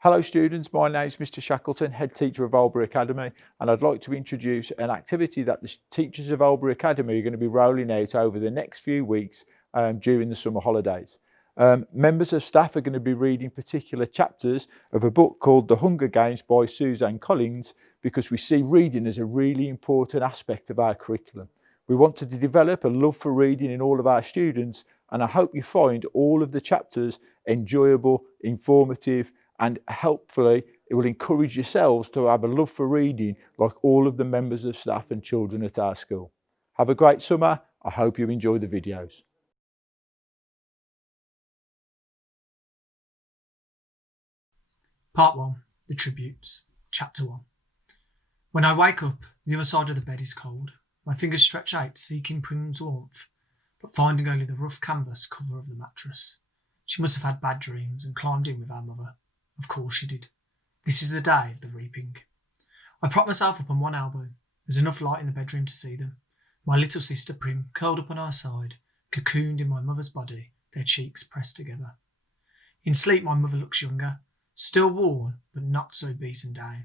Hello students, my name is Mr Shackleton, Head Teacher of Albury Academy, and I'd like to introduce an activity that the teachers of Albury Academy are going to be rolling out over the next few weeks during the summer holidays. Members of staff are going to be reading particular chapters of a book called The Hunger Games by Suzanne Collins, because we see reading as a really important aspect of our curriculum. We wanted to develop a love for reading in all of our students, and I hope you find all of the chapters enjoyable, informative, and hopefully it will encourage yourselves to have a love for reading like all of the members of staff and children at our school. Have a great summer. I hope you enjoy the videos. Part 1. The Tributes. Chapter 1. When I wake up, the other side of the bed is cold. My fingers stretch out, seeking Prim's warmth, but finding only the rough canvas cover of the mattress. She must have had bad dreams and climbed in with our mother. Of course she did. This is the day of the reaping. I prop myself up on one elbow. There's enough light in the bedroom to see them. My little sister Prim curled up on our side, cocooned in my mother's body, their cheeks pressed together. In sleep my mother looks younger, still worn but not so beaten down.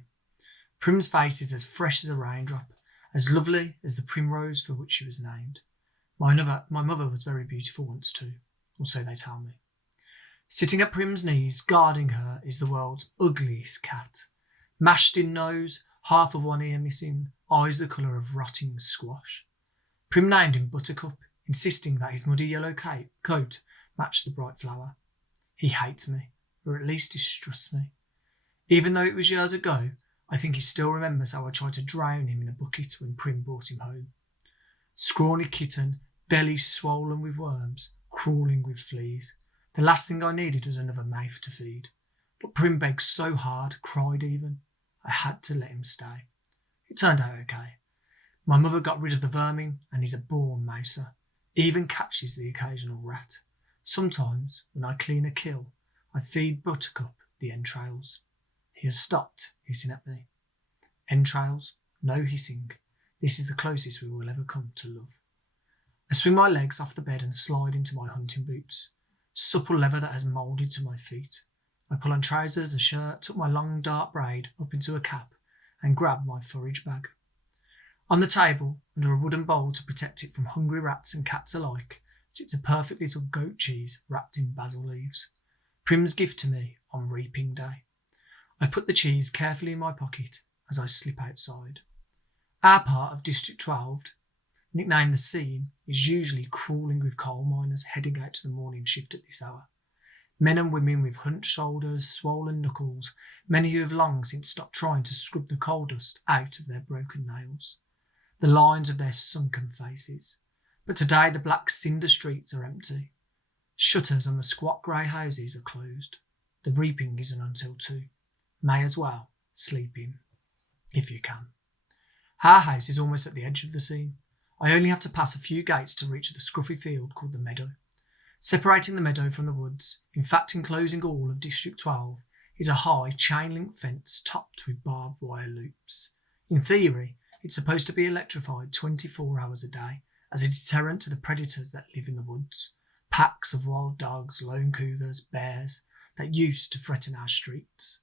Prim's face is as fresh as a raindrop, as lovely as the primrose for which she was named. My mother was very beautiful once too, or so they tell me. Sitting at Prim's knees, guarding her, is the world's ugliest cat. Mashed in nose, half of one ear missing, eyes the colour of rotting squash. Prim named him Buttercup, insisting that his muddy yellow coat matched the bright flower. He hates me, or at least distrusts me. Even though it was years ago, I think he still remembers how I tried to drown him in a bucket when Prim brought him home. Scrawny kitten, belly swollen with worms, crawling with fleas. The last thing I needed was another mouth to feed. But Prim begged so hard, cried even. I had to let him stay. It turned out okay. My mother got rid of the vermin, and he's a born mouser. Even catches the occasional rat. Sometimes, when I clean a kill, I feed Buttercup the entrails. He has stopped hissing at me. Entrails, no hissing. This is the closest we will ever come to love. I swing my legs off the bed and slide into my hunting boots. Supple leather that has moulded to my feet. I pull on trousers, a shirt, tuck my long dark braid up into a cap, and grab my forage bag. On the table, under a wooden bowl to protect it from hungry rats and cats alike, sits a perfect little goat cheese wrapped in basil leaves. Prim's gift to me on reaping day. I put the cheese carefully in my pocket as I slip outside. Our part of District 12, nicknamed the Scene, is usually crawling with coal miners heading out to the morning shift at this hour. Men and women with hunched shoulders, swollen knuckles, many who have long since stopped trying to scrub the coal dust out of their broken nails. The lines of their sunken faces. But today the black cinder streets are empty. Shutters on the squat grey houses are closed. The reaping isn't until 2. May as well sleep in, if you can. Our house is almost at the edge of the Scene. I only have to pass a few gates to reach the scruffy field called the meadow. Separating the meadow from the woods, in fact enclosing all of District 12, is a high chain-link fence topped with barbed wire loops. In theory, it's supposed to be electrified 24 hours a day as a deterrent to the predators that live in the woods. Packs of wild dogs, lone cougars, bears that used to threaten our streets.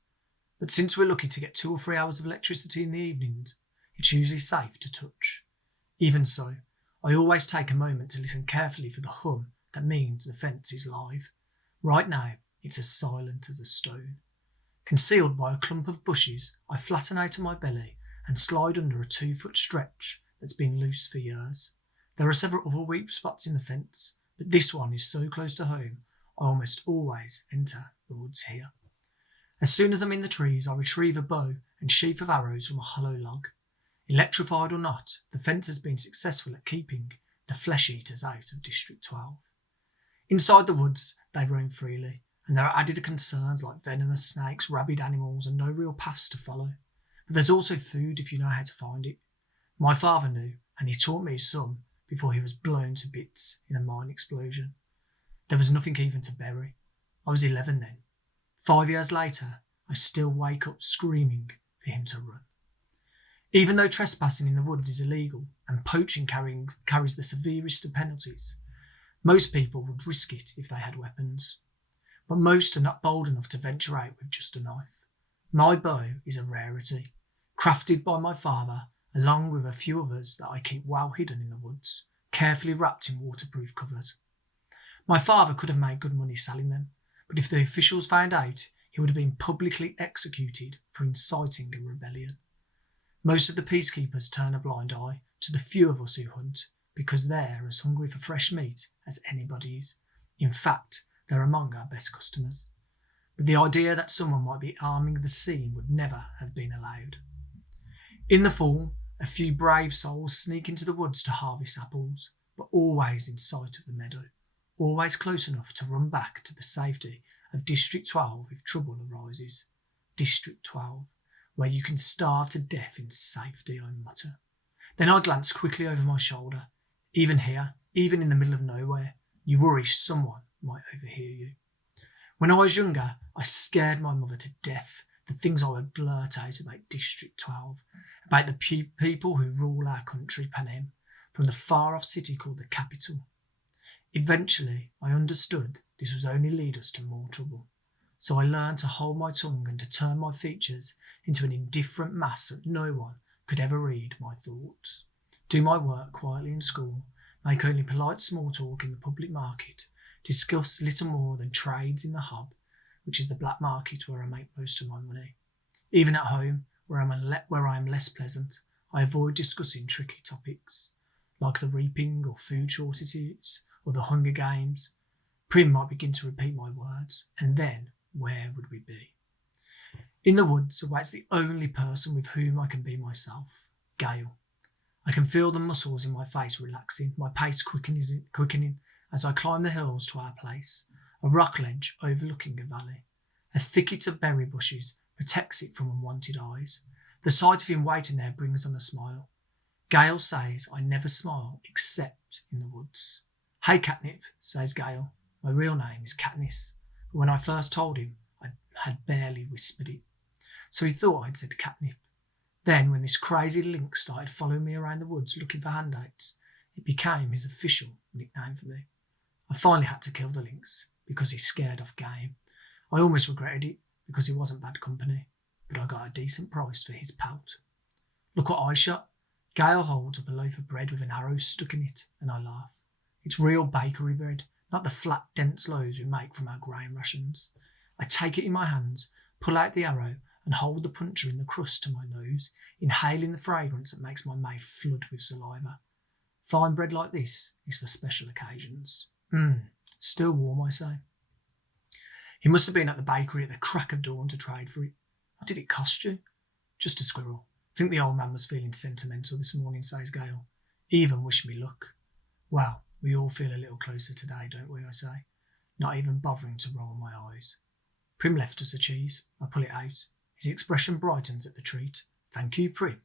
But since we're lucky to get 2 or 3 hours of electricity in the evenings, it's usually safe to touch. Even so, I always take a moment to listen carefully for the hum that means the fence is live. Right now, it's as silent as a stone. Concealed by a clump of bushes, I flatten out of my belly and slide under a 2-foot stretch that's been loose for years. There are several other weak spots in the fence, but this one is so close to home, I almost always enter the woods here. As soon as I'm in the trees, I retrieve a bow and sheaf of arrows from a hollow log. Electrified or not, the fence has been successful at keeping the flesh-eaters out of District 12. Inside the woods, they roam freely, and there are added concerns like venomous snakes, rabid animals, and no real paths to follow. But there's also food if you know how to find it. My father knew, and he taught me some before he was blown to bits in a mine explosion. There was nothing even to bury. I was 11 then. 5 years later, I still wake up screaming for him to run. Even though trespassing in the woods is illegal and poaching carries the severest of penalties, most people would risk it if they had weapons. But most are not bold enough to venture out with just a knife. My bow is a rarity, crafted by my father along with a few others that I keep well hidden in the woods, carefully wrapped in waterproof covers. My father could have made good money selling them, but if the officials found out, he would have been publicly executed for inciting a rebellion. Most of the peacekeepers turn a blind eye to the few of us who hunt, because they're as hungry for fresh meat as anybody is. In fact, they're among our best customers. But the idea that someone might be arming the scene would never have been allowed. In the fall, a few brave souls sneak into the woods to harvest apples, but always in sight of the meadow, always close enough to run back to the safety of District 12 if trouble arises. District 12, where you can starve to death in safety, I mutter. Then I glance quickly over my shoulder. Even here, even in the middle of nowhere, you worry someone might overhear you. When I was younger, I scared my mother to death, the things I would blurt out about District 12, about the people who rule our country, Panem, from the far-off city called the capital. Eventually, I understood this would only lead us to more trouble. So I learned to hold my tongue and to turn my features into an indifferent mass that no one could ever read my thoughts. Do my work quietly in school, make only polite small talk in the public market, discuss little more than trades in the hub, which is the black market where I make most of my money. Even at home, where I am less pleasant, I avoid discussing tricky topics, like the reaping or food shortages or the Hunger Games. Prim might begin to repeat my words, and then where would we be? In the woods awaits the only person with whom I can be myself, Gale. I can feel the muscles in my face relaxing, my pace quickening as I climb the hills to our place, a rock ledge overlooking a valley. A thicket of berry bushes protects it from unwanted eyes. The sight of him waiting there brings on a smile. Gale says I never smile except in the woods. Hey Catnip, says Gale. My real name is Katniss, but when I first told him, I had barely whispered it. So he thought I'd said catnip. Then, when this crazy lynx started following me around the woods looking for handouts, it became his official nickname for me. I finally had to kill the lynx because he scared off game. I almost regretted it because he wasn't bad company, but I got a decent price for his pelt. Look what I shot. Gale holds up a loaf of bread with an arrow stuck in it, and I laugh. It's real bakery bread, not the flat, dense loaves we make from our grain rations. I take it in my hands, pull out the arrow, and hold the puncher in the crust to my nose, inhaling the fragrance that makes my mouth flood with saliva. Fine bread like this is for special occasions. Still warm, I say. He must have been at the bakery at the crack of dawn to trade for it. What did it cost you? Just a squirrel. I think the old man was feeling sentimental this morning, says Gale. He even wished me luck. Well, we all feel a little closer today, don't we, I say, not even bothering to roll my eyes. Prim left us a cheese. I pull it out. His expression brightens at the treat. Thank you, Prim.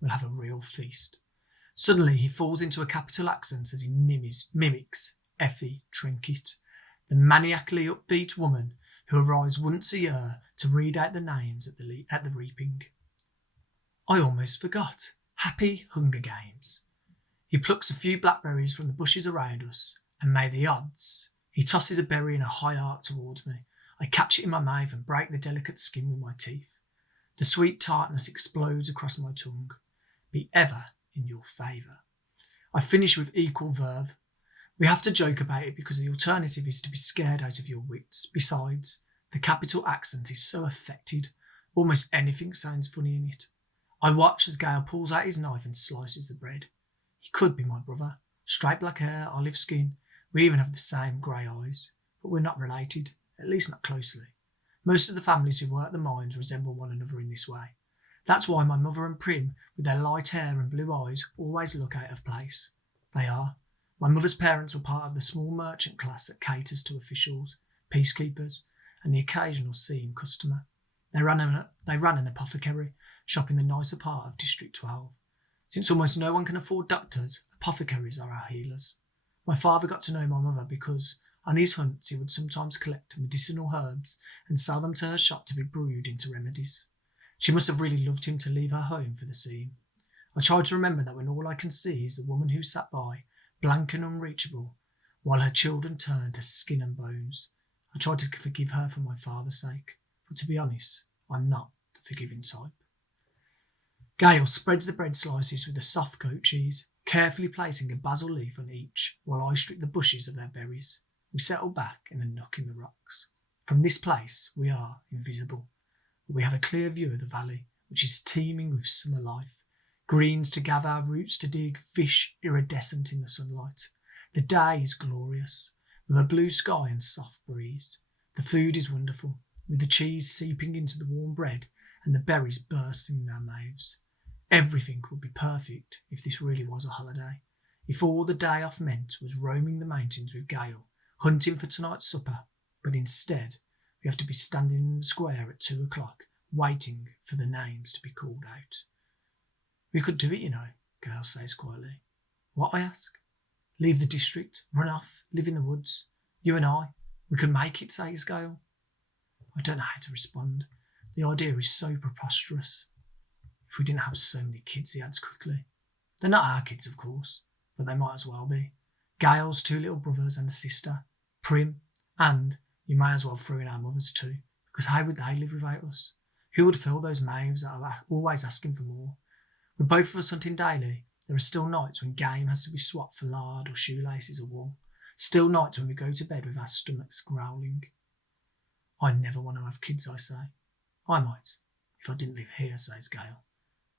We'll have a real feast. Suddenly he falls into a capital accent as he mimics Effie Trinket, the maniacally upbeat woman who arrives once a year to read out the names at the reaping. I almost forgot. Happy Hunger Games. He plucks a few blackberries from the bushes around us, and may the odds. He tosses a berry in a high arc towards me. I catch it in my mouth and break the delicate skin with my teeth. The sweet tartness explodes across my tongue. Be ever in your favour. I finish with equal verve. We have to joke about it because the alternative is to be scared out of your wits. Besides, the capital accent is so affected. Almost anything sounds funny in it. I watch as Gale pulls out his knife and slices the bread. He could be my brother. Straight black hair, olive skin. We even have the same grey eyes. But we're not related, at least not closely. Most of the families who work the mines resemble one another in this way. That's why my mother and Prim, with their light hair and blue eyes, always look out of place. They are. My mother's parents were part of the small merchant class that caters to officials, peacekeepers, and the occasional seam customer. They ran an apothecary, shop in the nicer part of District 12. Since almost no one can afford doctors, apothecaries are our healers. My father got to know my mother because, on his hunts, he would sometimes collect medicinal herbs and sell them to her shop to be brewed into remedies. She must have really loved him to leave her home for the scene. I try to remember that when all I can see is the woman who sat by, blank and unreachable, while her children turned to skin and bones. I try to forgive her for my father's sake, but to be honest, I'm not forgiving type. Gail spreads the bread slices with a soft goat cheese, carefully placing a basil leaf on each while I strip the bushes of their berries. We settle back in a nook in the rocks. From this place we are invisible, but we have a clear view of the valley, which is teeming with summer life. Greens to gather, roots to dig, fish iridescent in the sunlight. The day is glorious, with a blue sky and soft breeze. The food is wonderful, with the cheese seeping into the warm bread and the berries bursting in our mouths. Everything would be perfect if this really was a holiday. If all the day off meant was roaming the mountains with Gail, hunting for tonight's supper, but instead we have to be standing in the square at 2 o'clock, waiting for the names to be called out. We could do it, you know, Gail says quietly. What, I ask? Leave the district, run off, live in the woods. You and I, we could make it, says Gail. I don't know how to respond. The idea is so preposterous. If we didn't have so many kids, he adds quickly. They're not our kids, of course, but they might as well be. Gail's 2 little brothers and a sister, Prim, and you may as well throw in our mothers too, because how would they live without us? Who would fill those mouths that are always asking for more? With both of us hunting daily, there are still nights when game has to be swapped for lard or shoelaces or wool. Still nights when we go to bed with our stomachs growling. I never want to have kids, I say. I might, if I didn't live here, says Gail.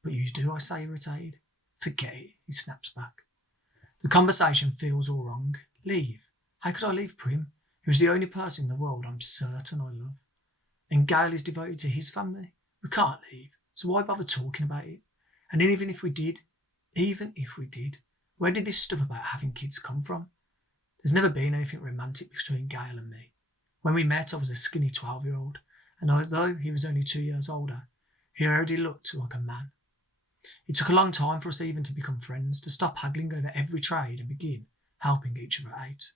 But you do, I say, irritated. Forget it, he snaps back. The conversation feels all wrong. Leave? How could I leave Prim, who's the only person in the world I'm certain I love? And Gail is devoted to his family. We can't leave, so why bother talking about it? And even if we did, where did this stuff about having kids come from? There's never been anything romantic between Gail and me. When we met, I was a skinny 12-year-old, and although he was only 2 years older, he already looked like a man. It took a long time for us even to become friends, to stop haggling over every trade and begin helping each other out.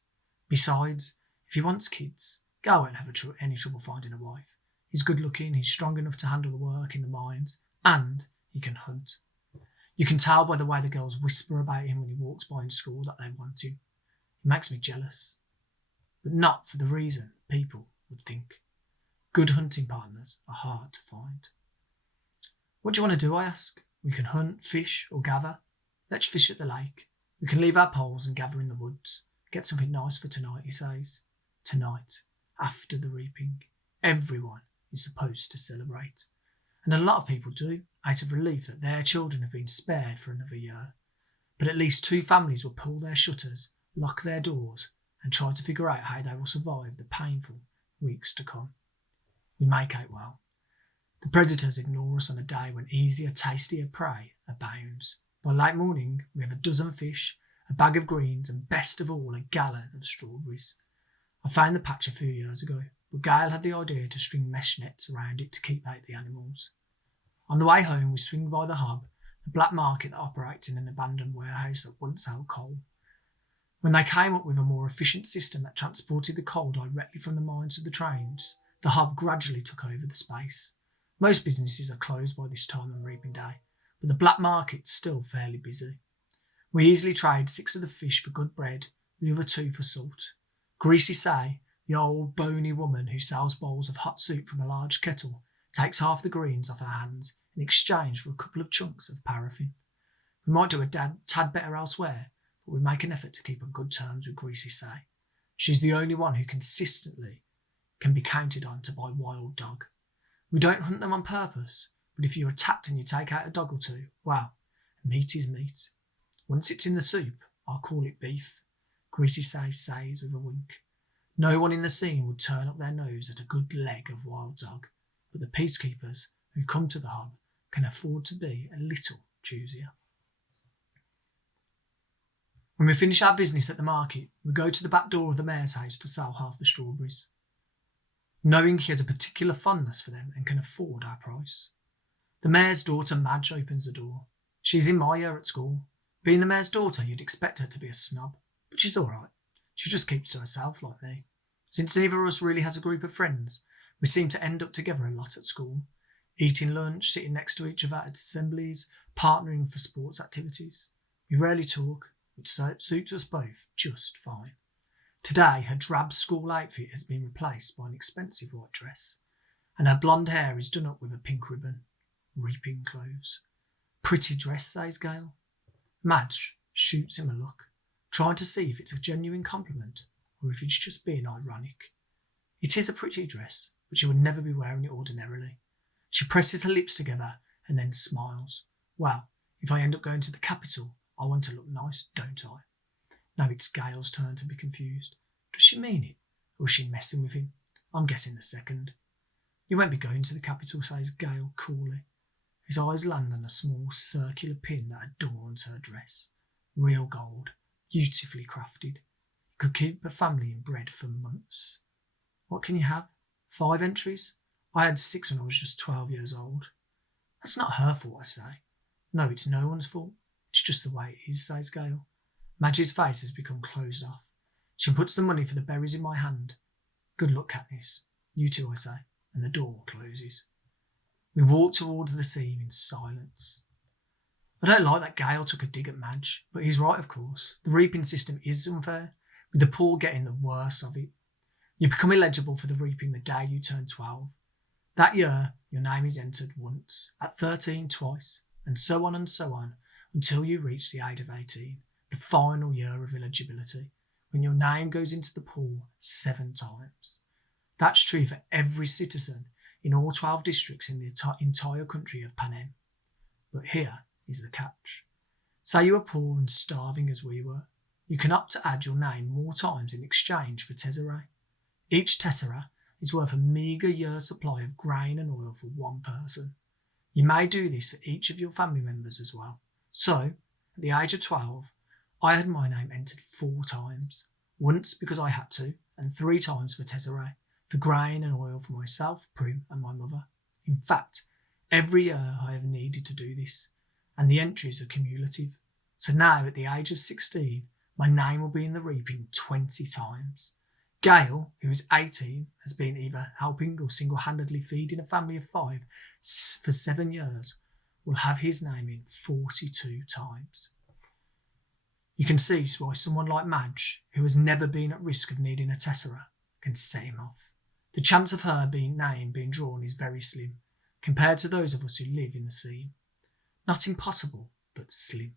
Besides, if he wants kids, Gail won't have any trouble finding a wife. He's good looking, he's strong enough to handle the work in the mines, and he can hunt. You can tell by the way the girls whisper about him when he walks by in school that they want him. He makes me jealous, but not for the reason people would think. Good hunting partners are hard to find. What do you want to do, I ask? We can hunt, fish, or gather. Let's fish at the lake. We can leave our poles and gather in the woods. Get something nice for tonight, he says. Tonight, after the reaping, everyone is supposed to celebrate. And a lot of people do, out of relief that their children have been spared for another year. But at least 2 families will pull their shutters, lock their doors, and try to figure out how they will survive the painful weeks to come. We make out well. The predators ignore us on a day when easier, tastier prey abounds. By late morning, we have a dozen fish, a bag of greens, and best of all, a gallon of strawberries. I found the patch a few years ago, but Gail had the idea to string mesh nets around it to keep out the animals. On the way home, we swing by the hub, the black market that operates in an abandoned warehouse that once held coal. When they came up with a more efficient system that transported the coal directly from the mines to the trains, the hub gradually took over the space. Most businesses are closed by this time on reaping day, but the black market's still fairly busy. We easily trade 6 of the fish for good bread, the other 2 for salt. Greasy Say, the old bony woman who sells bowls of hot soup from a large kettle, takes half the greens off our hands in exchange for a couple of chunks of paraffin. We might do a tad better elsewhere, but we make an effort to keep on good terms with Greasy Say. She's the only one who consistently can be counted on to buy wild dog. We don't hunt them on purpose, but if you're attacked and you take out a dog or 2, well, meat is meat. Once it's in the soup, I'll call it beef, Greasy Say says with a wink. No one in the scene would turn up their nose at a good leg of wild dog, but the peacekeepers who come to the hub can afford to be a little choosier. When we finish our business at the market, we go to the back door of the mayor's house to sell half the strawberries, knowing he has a particular fondness for them and can afford our price. The mayor's daughter, Madge, opens the door. She's in my year at school. Being the mayor's daughter, you'd expect her to be a snob, but she's all right. She just keeps to herself like me. Since neither of us really has a group of friends, we seem to end up together a lot at school, eating lunch, sitting next to each other at assemblies, partnering for sports activities. We rarely talk, which suits us both just fine. Today, her drab school outfit has been replaced by an expensive white dress. and her blonde hair is done up with a pink ribbon. Reaping clothes. Pretty dress, says Gail. Madge shoots him a look, trying to see if it's a genuine compliment or if it's just being ironic. It is a pretty dress, but she would never be wearing it ordinarily. She presses her lips together and then smiles. Well, if I end up going to the capital, I want to look nice, don't I? Now it's Gail's turn to be confused. Does she mean it, or is she messing with him? I'm guessing the second. You won't be going to the capital, says Gail coolly. His eyes land on a small circular pin that adorns her dress. Real gold, beautifully crafted. It could keep a family in bread for months. What can you have? 5 entries? I had 6 when I was just 12 years old. That's not her fault, I say. No, it's no one's fault. It's just the way it is, says Gail. Madge's face has become closed off. She puts the money for the berries in my hand. Good luck, Katniss. You too, I say, and the door closes. We walk towards the scene in silence. I don't like that Gail took a dig at Madge, but he's right, of course. The reaping system is unfair, with the poor getting the worst of it. You become eligible for the reaping the day you turn 12. That year, your name is entered once, at 13 twice, and so on until you reach the age of 18, the final year of eligibility, when your name goes into the pool 7 times. That's true for every citizen in all 12 districts in the entire country of Panem. But here is the catch. Say you are poor and starving as we were. You can opt to add your name more times in exchange for Tesserae. Each Tesserae is worth a meagre year's supply of grain and oil for one person. You may do this for each of your family members as well. So, at the age of 12, I had my name entered 4 times. Once because I had to, and 3 times for Tesserae, for grain and oil for myself, Prim, and my mother. In fact, every year I have needed to do this, and the entries are cumulative. So now, at the age of 16, my name will be in the reaping 20 times. Gail, who is 18, has been either helping or single-handedly feeding a family of 5 for 7 years, will have his name in 42 times. You can see why someone like Madge, who has never been at risk of needing a Tesserae, can set him off. The chance of her name being drawn is very slim, compared to those of us who live in the scene. Not impossible, but slim.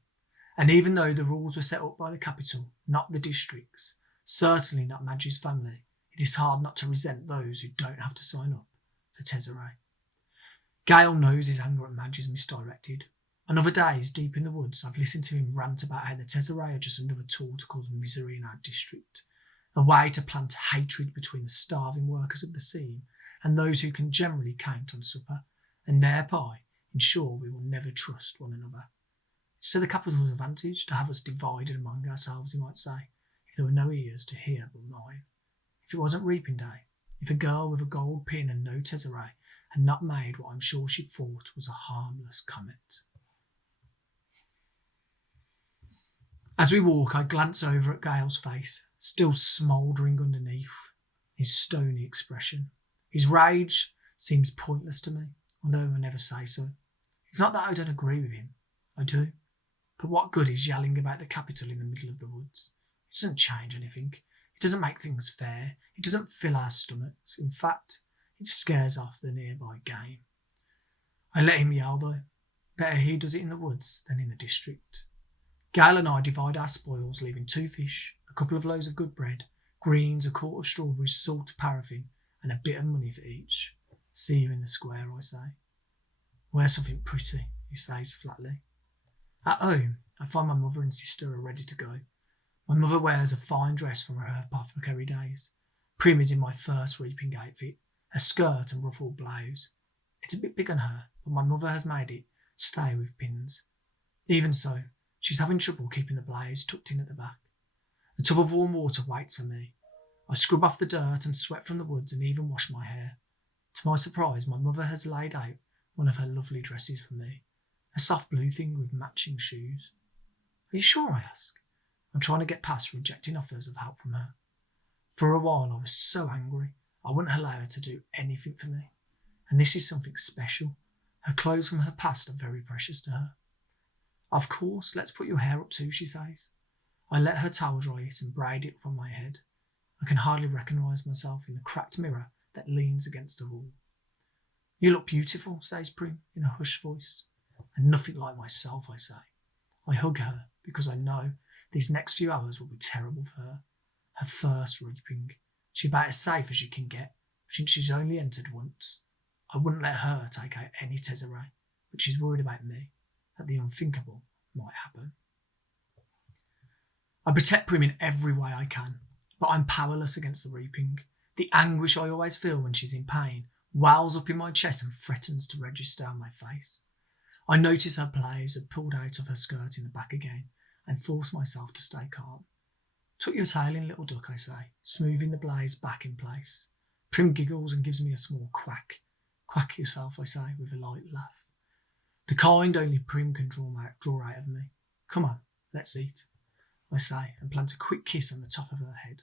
And even though the rules were set up by the capital, not the districts, certainly not Madge's family, it is hard not to resent those who don't have to sign up for Tesserae. Gail knows his anger at Madge is misdirected. On other days, deep in the woods, I've listened to him rant about how the Tesserae are just another tool to cause misery in our district, a way to plant hatred between the starving workers of the scene and those who can generally count on supper, and thereby ensure we will never trust one another. It's to the capital's advantage to have us divided among ourselves, you might say, if there were no ears to hear but mine. If it wasn't reaping day, if a girl with a gold pin and no Tesserae had not made what I'm sure she thought was a harmless comment. As we walk, I glance over at Gail's face, still smouldering underneath his stony expression. His rage seems pointless to me, although I never say so. It's not that I don't agree with him. I do. But what good is yelling about the capital in the middle of the woods? It doesn't change anything. It doesn't make things fair. It doesn't fill our stomachs. In fact, it scares off the nearby game. I let him yell though. Better he does it in the woods than in the district. Gail and I divide our spoils, leaving 2 fish, a couple of loaves of good bread, greens, a quart of strawberries, salt, paraffin, and a bit of money for each. See you in the square, I say. Wear something pretty, he says flatly. At home, I find my mother and sister are ready to go. My mother wears a fine dress from her apothecary days. Prim is in my first reaping outfit, a skirt and ruffled blouse. It's a bit big on her, but my mother has made it stay with pins. Even so, she's having trouble keeping the blouse tucked in at the back. A tub of warm water waits for me. I scrub off the dirt and sweat from the woods and even wash my hair. To my surprise, my mother has laid out one of her lovely dresses for me, a soft blue thing with matching shoes. Are you sure, I ask? I'm trying to get past rejecting offers of help from her. For a while I was so angry, I wouldn't allow her to do anything for me. And this is something special. Her clothes from her past are very precious to her. Of course, let's put your hair up too, she says. I let her towel dry it and braid it up on my head. I can hardly recognise myself in the cracked mirror that leans against the wall. You look beautiful, says Prim in a hushed voice. And nothing like myself, I say. I hug her because I know these next few hours will be terrible for her. Her first reaping. She's about as safe as you can get, since she's only entered once. I wouldn't let her take out any Tesserae, but she's worried about me, that the unthinkable might happen. I protect Prim in every way I can, but I'm powerless against the reaping. The anguish I always feel when she's in pain wells up in my chest and threatens to register on my face. I notice her plays have pulled out of her skirt in the back again and force myself to stay calm. Tuck your tail in, little duck, I say, smoothing the blades back in place. Prim giggles and gives me a small quack. Quack yourself, I say, with a light laugh. The kind only Prim can draw out of me. Come on, let's eat, I say, and plant a quick kiss on the top of her head.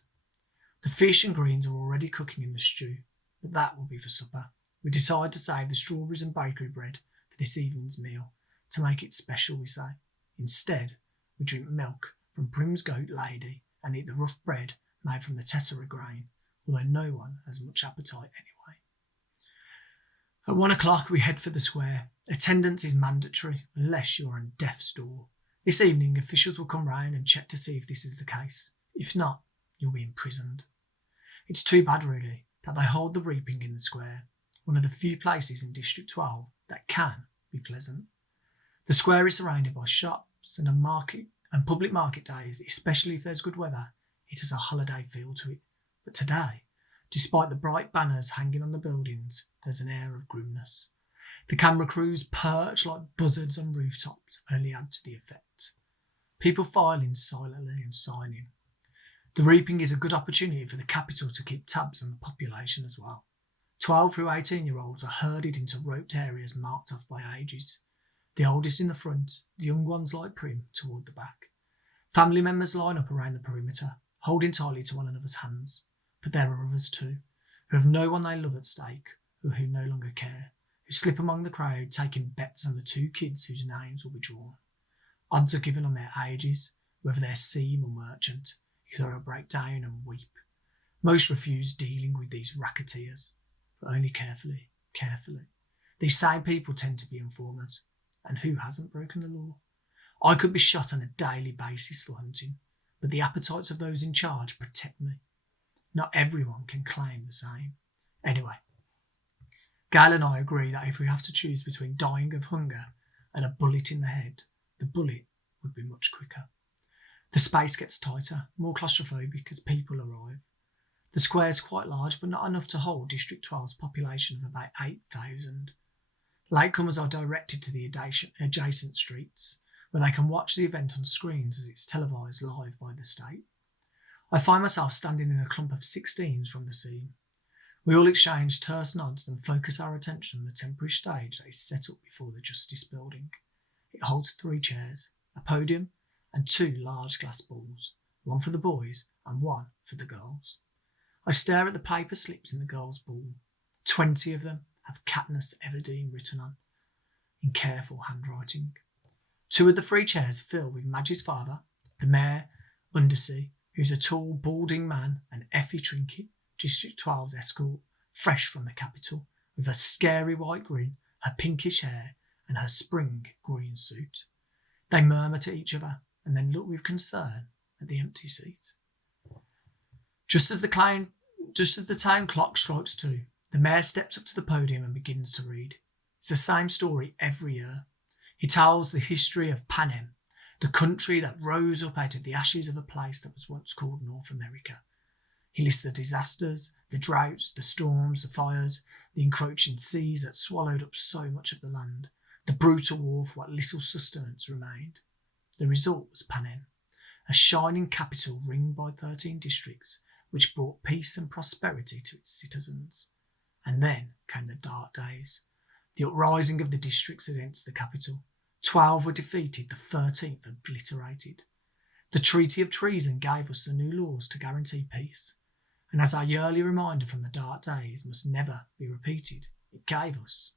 The fish and greens are already cooking in the stew, but that will be for supper. We decide to save the strawberries and bakery bread for this evening's meal, to make it special, we say. Instead, we drink milk from Prim's goat lady and eat the rough bread made from the Tesserae grain, although no one has much appetite anyway. At 1 o'clock, we head for the square. Attendance is mandatory unless you're on death's door. This evening, officials will come round and check to see if this is the case. If not, you'll be imprisoned. It's too bad, really, that they hold the reaping in the square, one of the few places in District 12 that can be pleasant. The square is surrounded by shops and a market and public market days, especially if there's good weather, it has a holiday feel to it. But today, despite the bright banners hanging on the buildings, there's an air of grimness. The camera crews perched like buzzards on rooftops only add to the effect. People file in silently and signing. The reaping is a good opportunity for the capital to keep tabs on the population as well. 12 through 18-year-olds are herded into roped areas marked off by ages. The oldest in the front, the young ones like Prim toward the back. Family members line up around the perimeter, holding tightly to one another's hands. But there are others too, who have no one they love at stake, or who no longer care, who slip among the crowd, taking bets on the 2 kids whose names will be drawn. Odds are given on their ages, whether they're seam or merchant, if they'll break down and weep. Most refuse dealing with these racketeers, but only carefully. These same people tend to be informers, and who hasn't broken the law? I could be shot on a daily basis for hunting, but the appetites of those in charge protect me. Not everyone can claim the same. Anyway, Gail and I agree that if we have to choose between dying of hunger and a bullet in the head, the bullet would be much quicker. The space gets tighter, more claustrophobic as people arrive. The square is quite large, but not enough to hold District 12's population of about 8,000. Latecomers are directed to the adjacent streets, where they can watch the event on screens as it's televised live by the state. I find myself standing in a clump of 16s from the scene. We all exchange terse nods and focus our attention on the temporary stage that is set up before the Justice Building. It holds 3 chairs, a podium, and 2 large glass balls, one for the boys and one for the girls. I stare at the paper slips in the girls' ball. 20 of them have Katniss Everdeen written on, in careful handwriting. 2 of the 3 chairs fill with Madge's father, the Mayor, Undersea, who's a tall, balding man, and Effie Trinket, District 12's escort, fresh from the capital, with her scary white grin, her pinkish hair, and her spring green suit. They murmur to each other, and then look with concern at the empty seat. Just as the town clock strikes 2, the Mayor steps up to the podium and begins to read. It's the same story every year. He tells the history of Panem, the country that rose up out of the ashes of a place that was once called North America. He lists the disasters, the droughts, the storms, the fires, the encroaching seas that swallowed up so much of the land, the brutal war for what little sustenance remained. The result was Panem, a shining capital ringed by 13 districts, which brought peace and prosperity to its citizens. And then came the dark days, the uprising of the districts against the capital. 12 were defeated, the 13th obliterated. The Treaty of Treason gave us the new laws to guarantee peace, and as our yearly reminder from the dark days must never be repeated, it gave us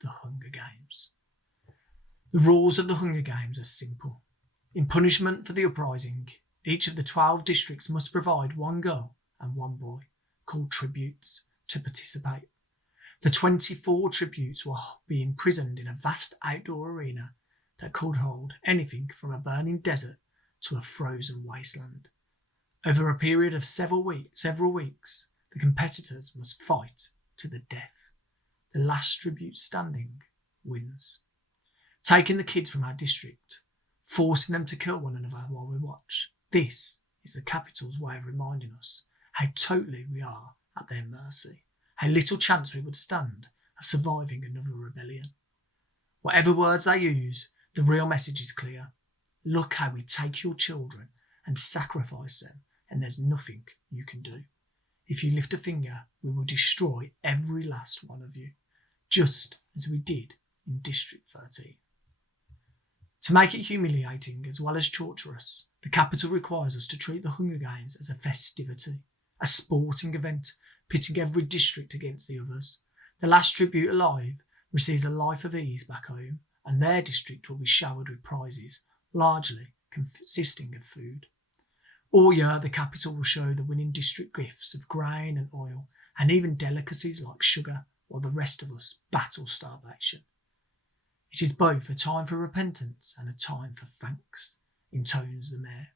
the Hunger Games. The rules of the Hunger Games are simple. In punishment for the uprising, each of the 12 districts must provide 1 girl and 1 boy, called tributes, to participate. The 24 tributes will be imprisoned in a vast outdoor arena that could hold anything from a burning desert to a frozen wasteland. Over a period of several weeks, the competitors must fight to the death. The last tribute standing wins. Taking the kids from our district, forcing them to kill one another while we watch. This is the capital's way of reminding us how totally we are at their mercy, how little chance we would stand of surviving another rebellion. Whatever words they use, the real message is clear. Look how we take your children and sacrifice them, and there's nothing you can do. If you lift a finger, we will destroy every last one of you, just as we did in District 13. To make it humiliating as well as torturous, the capital requires us to treat the Hunger Games as a festivity, a sporting event, pitting every district against the others. The last tribute alive receives a life of ease back home, and their district will be showered with prizes, largely consisting of food. All year, the capital will show the winning district gifts of grain and oil, and even delicacies like sugar, while the rest of us battle starvation. It is both a time for repentance and a time for thanks, intones the mayor.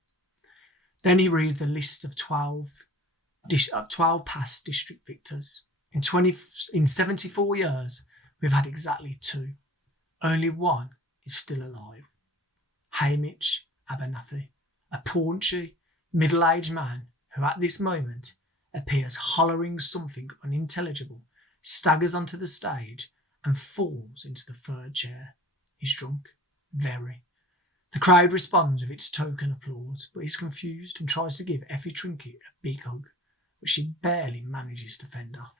Then he reads the list of 12 past district victors. In 74 years, we've had exactly 2. Only one is still alive. Hamish Abernathy, a paunchy, middle-aged man who at this moment appears hollering something unintelligible, staggers onto the stage and falls into the third chair. He's drunk, very. The crowd responds with its token applause, but he's confused and tries to give Effie Trinket a big hug, which she barely manages to fend off.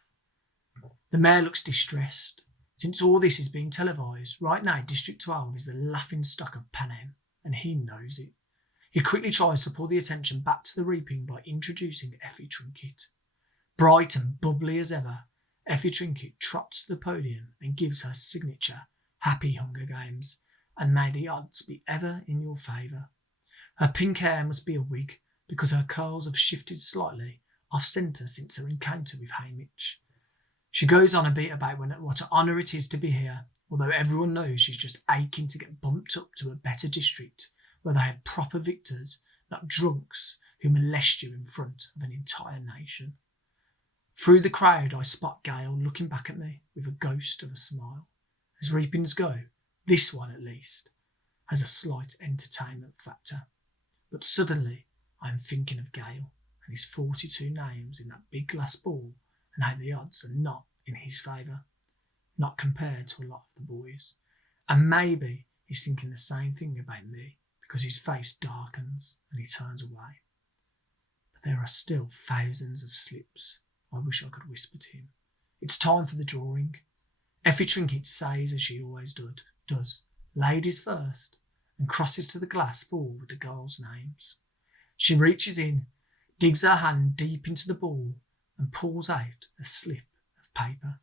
The mayor looks distressed. Since all this is being televised, right now District 12 is the laughing stock of Pan Am, and he knows it. He quickly tries to pull the attention back to the reaping by introducing Effie Trinket. Bright and bubbly as ever, Effie Trinket trots to the podium and gives her signature Happy Hunger Games, and may the odds be ever in your favour. Her pink hair must be a wig, because her curls have shifted slightly off-centre since her encounter with Hamish. She goes on a bit about what an honour it is to be here, although everyone knows she's just aching to get bumped up to a better district, where they have proper victors, not drunks who molest you in front of an entire nation. Through the crowd I spot Gail looking back at me with a ghost of a smile. As reapings go, this one at least has a slight entertainment factor. But suddenly I am thinking of Gail and his 42 names in that big glass ball, and how the odds are not in his favour, not compared to a lot of the boys. And maybe he's thinking the same thing about me, because his face darkens and he turns away. But there are still thousands of slips I wish I could whisper to him. It's time for the drawing. Effie Trinket says, as she always does, ladies first, and crosses to the glass ball with the girls' names. She reaches in, digs her hand deep into the ball, and pulls out a slip of paper.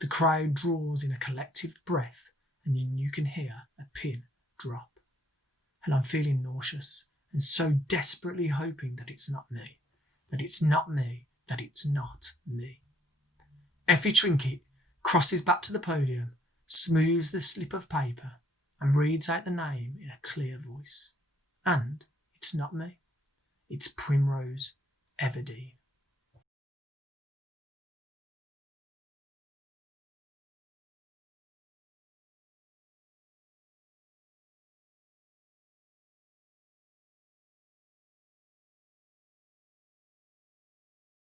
The crowd draws in a collective breath, and you can hear a pin drop. And I'm feeling nauseous, and so desperately hoping that it's not me, that it's not me, that it's not me. Effie Trinket crosses back to the podium, smooths the slip of paper, and reads out the name in a clear voice. And it's not me. It's Primrose Everdeen.